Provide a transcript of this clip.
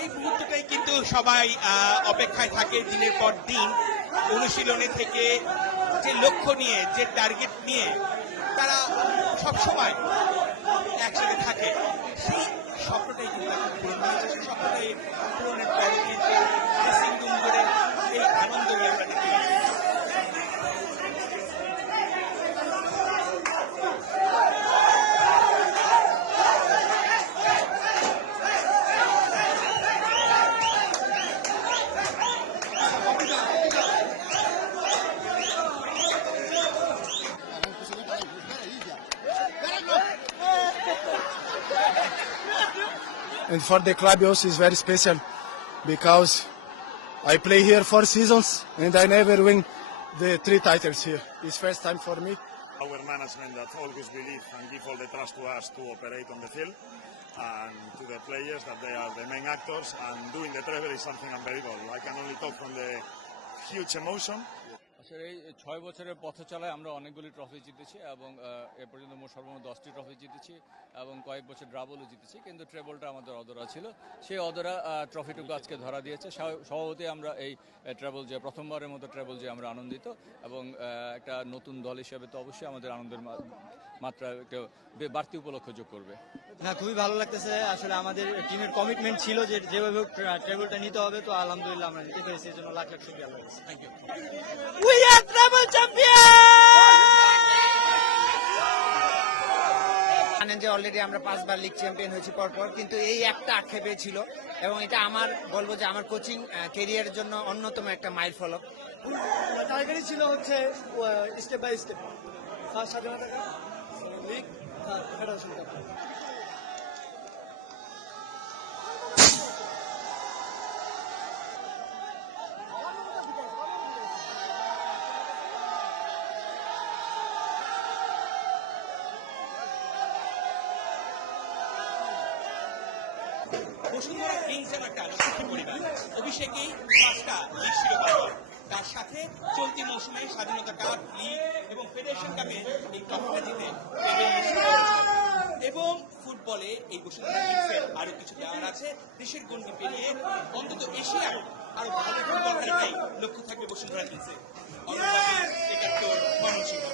এই মুহূর্তটাই কিন্তু সবাই অপেক্ষায় থাকে দিনের পর দিন অনুশীলনে থেকে যে লক্ষ্য নিয়ে যে টার্গেট নিয়ে তারা সবসময় একসাথে থাকে সেই স্বপ্নটাই কিন্তু এখন পূরণ হয়েছে সেই স্বপ্নটাই পূরণের পরে কিন্তু ড্রেসিং রুম ধরে এই আনন্দই আমরা দেখতে পাচ্ছি। And for the club also is very special because I play here 4 seasons and I never win the 3 titles here. It's first time for me. Our management that always believe and give all the trust to us to operate on the field and to the players that they are the main actors and doing the treble is something unbelievable. I can only talk from the huge emotion. আসলে এই 6 বছরের পথ চলায় আমরা অনেকগুলি trophy জিতেছি এবং এ পর্যন্ত মোট সর্বমোট 10টি ট্রফি জিতেছি এবং কয়েক বছর ড্রাবলও জিতেছি, কিন্তু ট্রেবলটা আমাদের অধরা ছিল। সেই অধরা ট্রফিটুকু আজকে ধরা দিয়েছে। স্বভাবতই আমরা এই ট্রেবল যে প্রথমবারের মতো ট্রেবল যে আমরা আনন্দিত এবং একটা নতুন দল হিসেবে তো অবশ্যই আমাদের আনন্দের মাত্রা একটু বাড়তি উপলক্ষ যোগ করবে। না, খুবই ভালো লাগতেছে। আসলে আমাদের টিমের কমিটমেন্ট ছিল যে যেভাবে ট্রেবলটা নিতে হবে, তো আলহামদুলিল্লাহ আমরা নিতে পেরেছি। এই জন্য লাখ লাখ শুকরিয়া আল্লাহর কাছে। Thank you. We are treble champion. যে অলরেডি আমরা 5 বার লিগ চ্যাম্পিয়ন হয়েছি পরপর, কিন্তু এই একটা আক্ষেপে ছিল এবং এটা আমার বলবো যে আমার কোচিং ক্যারিয়ারের জন্য অন্যতম একটা মাইল ফলক। টার্গেটই ছিল হচ্ছে স্টেপ বাই স্টেপ ফার্স্ট স্বাধীনতা cup, league, federation cup. Bashundhara Kings যেন একটা সুখী পরিবার। অভিষেকেই 5টা লিগ শিরোপা, তার সাথে চলতি মৌসুমে স্বাধীনতা কাপ, লিগ এবং ফেডারেশন কাপে এই ট্রফিটা জিতে এবং ফুটবলে এই বসুন্ধরা কিংসের আরো কিছু দেওয়ার আছে। দেশের গণ্ডি পেরিয়ে অন্তত এশিয়ার আরো ভালো ফুটবল খেলাটাই লক্ষ্য থাকবে বসুন্ধরা কিংসে। 71 ময়মনসিংহ।